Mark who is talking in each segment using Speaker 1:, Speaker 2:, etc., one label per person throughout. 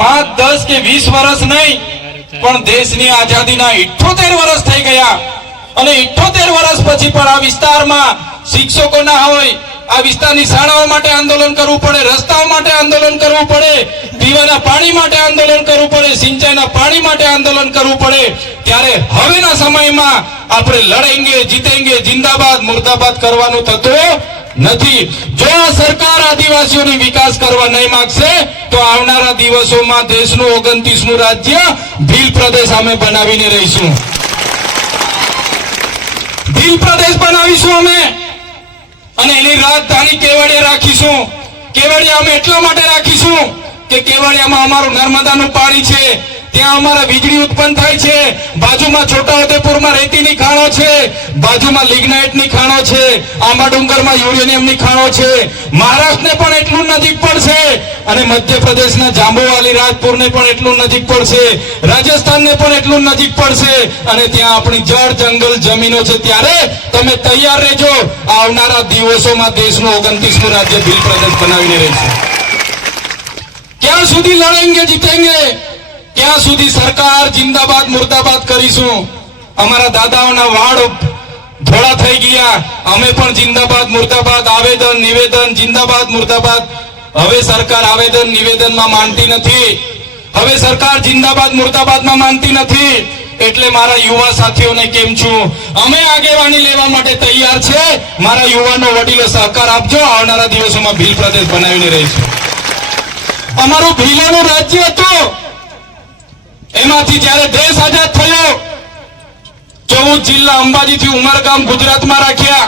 Speaker 1: પાંચ, દસ કે વીસ વર્ષ નહીં, પણ દેશની આઝાદીના ઇઠોતેર વર્ષ થઈ ગયા. અને ઇઠોતેર વર્ષ પછી પણ આ વિસ્તારમાં શિક્ષકો ના હોય, આ વિસ્તારની શાળાઓ માટે આંદોલન કરવું પડે, રસ્તાઓ માટે આંદોલન કરવું પડે, પીવાના પાણી માટે આંદોલન કરવું પડે, સિંચાઈના પાણી માટે આંદોલન કરવું પડે. ત્યારે હવેના સમયમાં આપણે લડેંગે, જીતેંગે, જિંદાબાદ, મુર્દાબાદ કરવાનું થતું નથી. જો આ સરકાર આદિવાસીઓને વિકાસ કરવા નહીં માંગશે, તો આવનારા દિવસોમાં દેશનું ઓગણત્રીસમું રાજ્ય ભીલ પ્રદેશ અમે બનાવીને રહીશું. ભીલ પ્રદેશ બનાવીશું અમે. અને એની રાજધાની કેવડિયા રાખીશું. કેવડિયા અમે એટલા માટે રાખીશું કે કેવડિયામાં અમારું નર્મદાનું પાણી છે. ત્યાં અમારા વીજળી ઉત્પન્ન થાય છે. બાજુમાં છોટાઉદેપુરમાં રેતીની ખાણો છે. બાજુમાં લિગ્નાઇટની ખાણો છે. આંબા ડુંગરમાં યુરેનિયમની ખાણો છે. મહારાષ્ટ્રને પણ એટલું નજીક પડશે અને મધ્યપ્રદેશના જાંબુવાલી રાજપુરને પણ એટલું નજીક પડશે રાજસ્થાનને પણ એટલું નજીક પડશે અને ત્યાં આપણી જળ જંગલ જમીનો છે. ત્યારે તમે તૈયાર રહેજો. આવનારા દિવસોમાં દેશનું ઓગણત્રીસમું રાજ્ય બિલ પ્રદેશ બનાવીને રહેશે. ક્યાં સુધી લડેંગે જીતેંગે? ક્યાં સુધી સરકાર જિંદાબાદ, મુર્દાબાદ કરીશું. અમારા દાદાઓના વાળ ધોળા થઈ ગયા. અમે પણ જિંદાબાદ, મુર્દાબાદ, આવેદન, નિવેદન, જિંદાબાદ, મુર્દાબાદ. હવે સરકાર આવેદન, નિવેદનમાં માનતી નથી. હવે સરકાર જિંદાબાદ, મુર્દાબાદમાં માનતી નથી. એટલે મારા યુવા સાથીઓને કેમ છું? અમે આગેવાની લેવા માટે તૈયાર છે. મારા યુવાનો વડીલો સહકાર આપજો. આવનારા દિવસોમાં ભીલ પ્રદેશ બનાવીને રહીશું. અમારું ભીલોનું રાજ્ય હતું. એમાંથી જ્યારે દેશ આઝાદ થયો, ચૌદ જિલ્લા અંબાજીથી ઉમરગામ ગુજરાતમાં રાખ્યા,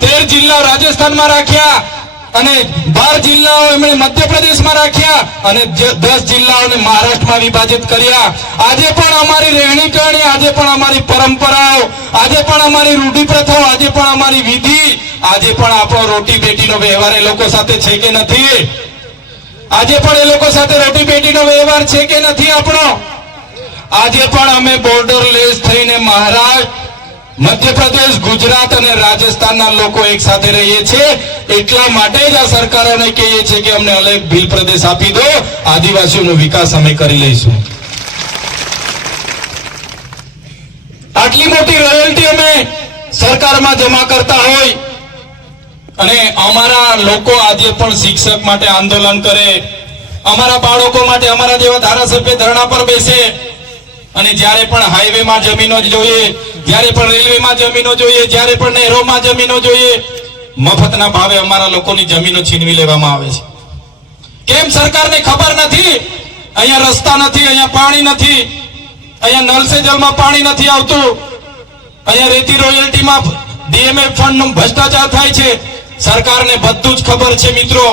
Speaker 1: તેર જિલ્લા રાજસ્થાનમાં રાખ્યા, અને બાર જિલ્લાઓ એમણે મધ્યપ્રદેશમાં રાખ્યા, અને દસ જિલ્લાઓને મહારાષ્ટ્રમાં વિભાજિત કર્યા. આજે પણ અમારી રહેણી કરણી આજે પણ અમારી પરંપરાઓ, આજે પણ અમારી રૂઢિ પ્રથાઓ આજે પણ અમારી વિધિ, આજે પણ આપણો રોટી બેટીનો વ્યવહાર એ લોકો સાથે છે કે નથી? આજે પણ એ લોકો સાથે રોટી બેટીનો વ્યવહાર છે કે નથી આપણો? આજે પણ અમે બોર્ડર લેસ થઈને મહારાષ્ટ્ર મધ્યપ્રદેશ, ગુજરાત અને રાજસ્થાનના લોકો એક સાથે રહીએ છીએ. એટલા માટે જ આ સરકારોને કહીએ છીએ કે અમને અલગ ભીલ પ્રદેશ આપી દો. આદિવાસીઓનો વિકાસ અમે કરી લઈશું. આટલી મોટી રોયલ્ટી અમે સરકારમાં જમા કરતા હોય અને અમારા લોકો આજે પણ શિક્ષક માટે આંદોલન કરે, અમારા બાળકો માટે અમારા જેવા ધારાસભ્ય ધરણા પર બેસે અને જ્યારે પણ હાઈવેમાં જમીનો જોઈએ, જ્યારે પણ રેલવેમાં જમીનો જોઈએ, જ્યારે પણ નહેરોમાં જમીનો જોઈએ, મફતના ભાવે અમારા લોકોની જમીનો છીનવી લેવામાં આવે છે. કેમ સરકારને ખબર નથી? અહીંયા રસ્તા નથી, અહીંયા પાણી નથી, અહીંયા નલ જલમાં પાણી નથી આવતું. અહીંયા રેતી રોયલ્ટીમાં ડીએમએફ ફંડનું ભ્રષ્ટાચાર થાય છે. સરકારને બધું જ ખબર છે મિત્રો.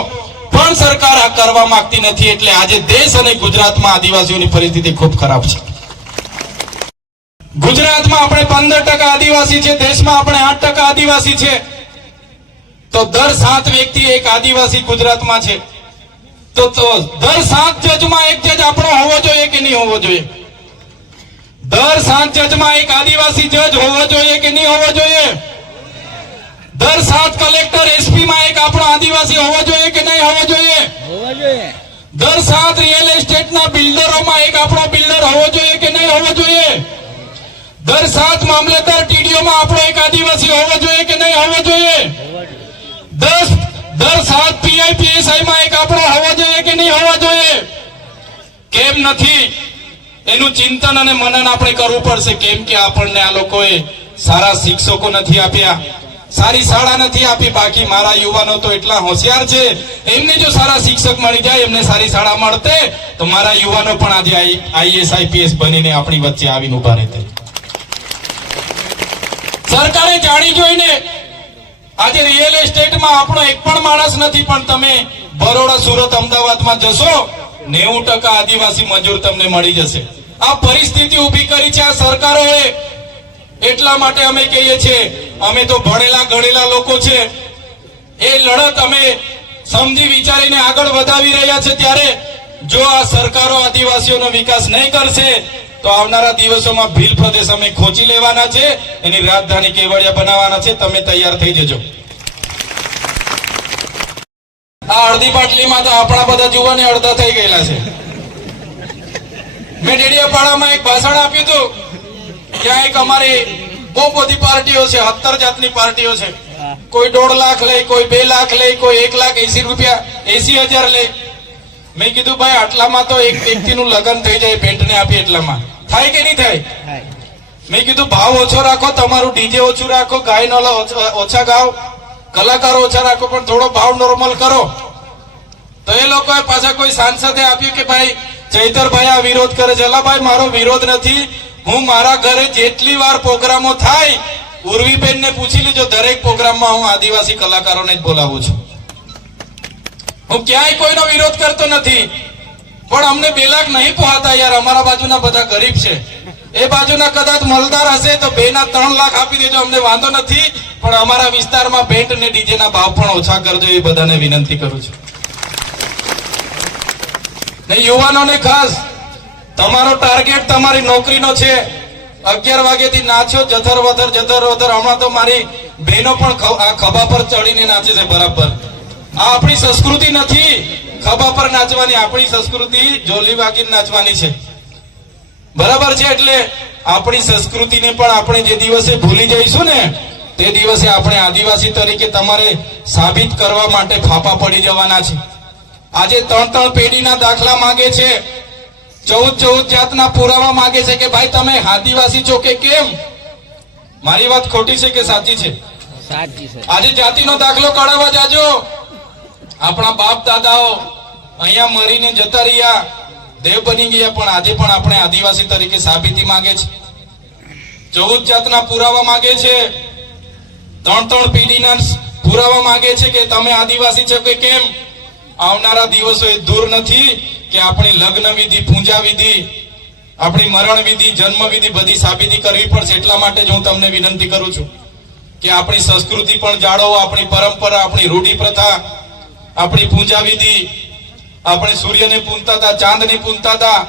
Speaker 1: પણ સરકાર આ કરવા માંગતી નથી, એટલે આજે દેશ અને ગુજરાતમાં આદિવાસીઓની પરિસ્થિતિ ખૂબ ખરાબ છે. ગુજરાતમાં આપણે પંદર ટકા આદિવાસી છે દેશમાં આપણે આઠ ટકા આદિવાસી છે. તો દર સાત વ્યક્તિ એક આદિવાસી ગુજરાતમાં છે. તો દર સાત જજમાં એક જજ આપણો હોવો જોઈએ કે નહીં હોવો જોઈએ? દર સાત જજમાં એક આદિવાસી જજ હોવો જોઈએ કે નહીં હોવો જોઈએ? દર સાત કલેક્ટર એસપી માં એક આપણો આદિવાસી હોવો જોઈએ કે નહીં હોવો જોઈએ?
Speaker 2: જોઈએ.
Speaker 1: દર સાત રિયલ એસ્ટેટના બિલ્ડરોમાં એક આપણો બિલ્ડર હોવો જોઈએ કે નહીં હોવો જોઈએ દર સાત મામલતદાર ટીડીઓમાં આપણો એક આદિવાસી હોવો જોઈએ કે નહીં હોવો જોઈએ? દસ, દર સાત પીઆઈ માં એક આપણો હોવો જોઈએ કે નહીં હોવો જોઈએ? કેમ નથી? એનું ચિંતન અને મનન આપણે કરવું પડશે. કેમ કે આપણને આ લોકોએ સારા શિક્ષકો નથી આપ્યા, સારી શાળા નથી આપી. બાકી મારા યુવાનો તો એટલા હોશિયાર છે. એમને જો સારા શિક્ષક મળી જાય, એમને સારી શાળા મળતે, તો મારા યુવાનો પણ આજે આઈએસ આઈપીએસ બનીને આપણી વચ્ચે આવીને ઊભા રહેતે. જાણી જોઈને આજે રિયલ એસ્ટેટમાં આપણો એક પણ માણસ નથી, પણ તમે બરોડા, સુરત, અમદાવાદમાં જશો, નેવું ટકા આદિવાસી મજૂર તમને મળી જશે. આ પરિસ્થિતિ ઊભી કરી છે આ સરકારોએ. એટલા માટે અમે કહીએ છીએ, અમે તો ભણેલા, ગણેલા લોકો છે. એ લડત અમે સમજી વિચારીને આગળ વધાવી રહ્યા છે ત્યારે, જો આ સરકારો આદિવાસીઓનો વિકાસ નહીં કરશે તો આવનારા દિવસોમાં ભીલ પ્રદેશ અમે ખોચી લેવાના છે, એની રાજધાની કેવડિયા બનાવવાના છે, તમે તૈયાર થઈ જજો. આ અડધી પાટલીમાં તો આપણા બધા જુવાને અડધા થઈ ગયેલા છે. મેં ડેડિયાપાડામાં એક ભાષણ આપ્યું હતું, ત્યાં એક અમારી બહુ બધી પાર્ટીઓ છે સત્તર જાતની પાર્ટીઓ છે. કોઈ દોઢ લાખ લે કોઈ બે લાખ લે કોઈ એક લાખ એસી રૂપિયા, એસી હજાર લે મેં કીધું, ભાઈ, આટલામાં તો એક વ્યક્તિનું લગ્ન થઈ જાય ભેટને આપી એટલામાં. થાય કે નહીં થાય? મેં કીધું ભાવ ઓછો રાખો તમારું ડીજે ઓછું રાખો ગાય નો ઓછા ગાઓ કલાકારો ઓછા રાખો પણ થોડો ભાવ નોર્મલ કરો. તો એ લોકોએ પાછા કોઈ સાંસદે આપ્યું કે ભાઈ ચૈતરભાઈ આ વિરોધ કરે છે. ભાઈ મારો વિરોધ નથી. હું મારા ઘરે જેટલી વાર પ્રોગ્રામો થાય ઉર્વીબેન ને પૂછી લેજો દરેક પ્રોગ્રામમાં હું આદિવાસી કલાકારોને જ બોલાવું છું. હું ક્યાંય કોઈનો વિરોધ કરતો નથી. પણ અમને બે લાખ નહીં પહોંચતા યાર. અમારા બાજુના બધા ગરીબ છે. એ બાજુના કદાચ મલદાર હશે તો બે ના ત્રણ લાખ આપી દેજો. અમને વાંધો નથી. પણ અમારા વિસ્તારમાં બેન્ટ ને ડીજે ના ભાવ પણ ઓછા કરજો. એ બધાને વિનંતી કરું છું. ને યુવાનોને ખાસ, તમારો ટાર્ગેટ તમારી નોકરીનો છે. અગિયાર વાગ્યાથી નાચો જથર વધર જથર વધર હમણાં તો મારી બહેનો પણ આ ખભા પર ચડીને નાચે છે બરાબર. આ આપણી સંસ્કૃતિ નથી. ખભા પર નાચવાની આપણી સંસ્કૃતિ જોલી વાગીને નાચવાની છે. બરાબર છે એટલે આપણી સંસ્કૃતિને પણ આપણે જે દિવસે ભૂલી જઈશું ને તે દિવસે આપણે આદિવાસી તરીકે તમારે સાબિત કરવા માટે ફાફા પડી જવાના છે. આજે ત્રણ ત્રણ પેઢીના દાખલા માંગે છે. ચૌદ ચૌદ જાતના પુરાવા માંગે છે કે ભાઈ તમે આદિવાસી છો કે કેમ? મારી વાત ખોટી છે કે સાચી છે?
Speaker 2: સાચી છે.
Speaker 1: આજે જાતિનો દાખલો કાઢવા જાજો. આપણા બાપ દાદાઓ અહીંયા મરીને જતા રહ્યા. દેવ બની ગયા, પણ આજે પણ આપણે આદિવાસી તરીકે સાબિતી માંગે છે. ચૌદ જાતના પુરાવા માંગે છે. ત્રણ ત્રણ પેઢીના પુરાવા માંગે છે કે તમે આદિવાસી છો કે કેમ? આવનારા દિવસો એ દૂર નથી કે આપણી લગ્ન વિધિ, પૂજા વિધિ, આપણી મરણ વિધિ, જન્મ વિધિ બધી સાબિતી કરવી પડશે. એટલા માટે જ હું તમને વિનંતી કરું છું કે આપણી સંસ્કૃતિ પણ જાળવો, આપણી પરંપરા, આપણી રૂઢિ પ્રથા આપણી પૂજા વિધિ આપણે સૂર્યને પૂનતા હતા, ચાંદને પૂનતા હતા.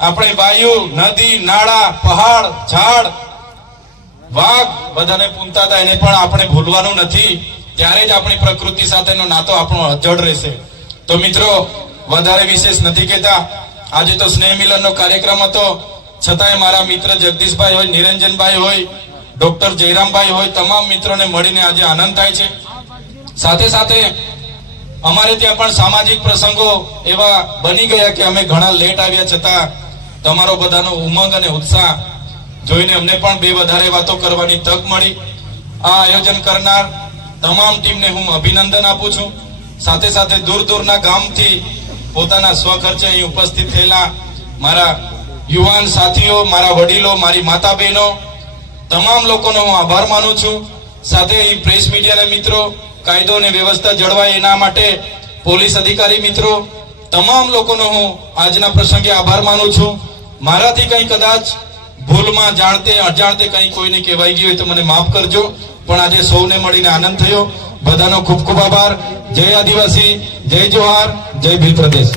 Speaker 1: આપણે વાયુ, નદી, નાળા, પહાડ, ઝાડ, વાઘ બધાને પૂનતા હતા. એને પણ આપણે ભૂલવાનું નથી. ત્યારે જ આપણી પ્રકૃતિ સાથેનો નાતો આપણો અજળ રહેશે. તો મિત્રો, વધારે વિશેષ નથી કહેતા. આજે તો સ્નેહ મિલનનો કાર્યક્રમ હતો. છતાંય મારા મિત્ર જગદીશભાઈ હોય, નિરંજનભાઈ હોય, ડોક્ટર જયરામભાઈ હોય, તમામ મિત્રોને મળીને આજે આનંદ થાય છે. સાથે સાથે અમારે ત્યાં પણ સામાજિક પ્રસંગો એવા બની ગયા કે અમે ઘણા લેટ આવ્યા છતાં તમારો બધાનો ઉમંગ અને ઉત્સાહ જોઈને અમને પણ બે વધારે વાતો કરવાની તક મળી. આ આયોજન કરનાર તમામ ટીમને હું અભિનંદન આપું છું. સાથે સાથે દૂર દૂરના ગામથી પોતાના સ્વખર્ચે અહીં ઉપસ્થિત થયેલા મારા યુવાન સાથીઓ, મારા વડીલો, મારી માતા બહેનો તમામ લોકોનો હું આભાર માનું છું. સાથે અહીં પ્રેસ મીડિયાના મિત્રો કાયદો અને વ્યવસ્થા જળવાય એના માટે પોલીસ અધિકારી મિત્રો, તમામ લોકોનો હું આજના પ્રસંગે આભાર માનું છું. મારાથી કંઈ કદાચ ભૂલમાં જાણતે, અજાણતે કંઈ કોઈને કહેવાઈ ગયું હોય તો મને માફ કરજો. પણ આજે સૌને મળીને આનંદ થયો. બધાનો ખૂબ ખૂબ આભાર. જય આદિવાસી, જય જોહાર, જય ભીલ પ્રદેશ.